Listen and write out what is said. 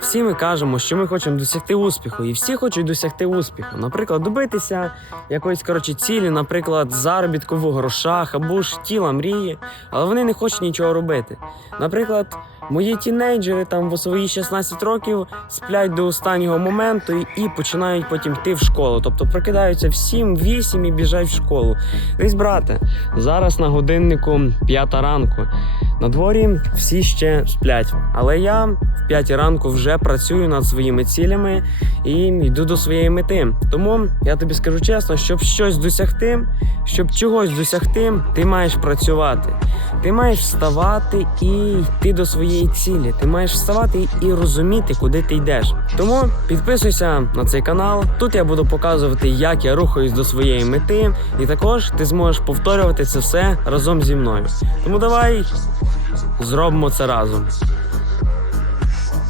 Всі ми кажемо, що ми хочемо досягти успіху, і всі хочуть досягти успіху. Наприклад, добитися якоїсь коротше цілі, наприклад, заробітку в грошах або ж тіла мрії, але вони не хочуть нічого робити. Наприклад, мої тінейджери там в свої 16 років сплять до останнього моменту і, і починають потім йти в школу. Тобто прокидаються в 7-8 і біжать в школу. Десь, брате, зараз на годиннику п'ята ранку. На дворі всі ще сплять, але я в п'ятій ранку вже працюю над своїми цілями і йду до своєї мети. Тому я тобі скажу чесно, щоб щось досягти, щоб чогось досягти, ти маєш працювати. Ти маєш вставати і йти до своєї цілі. Ти маєш вставати і розуміти, куди ти йдеш. Тому підписуйся на цей канал. Тут я буду показувати, як я рухаюсь до своєї мети, і також ти зможеш повторювати це все разом зі мною. Тому давай зробимо це разом.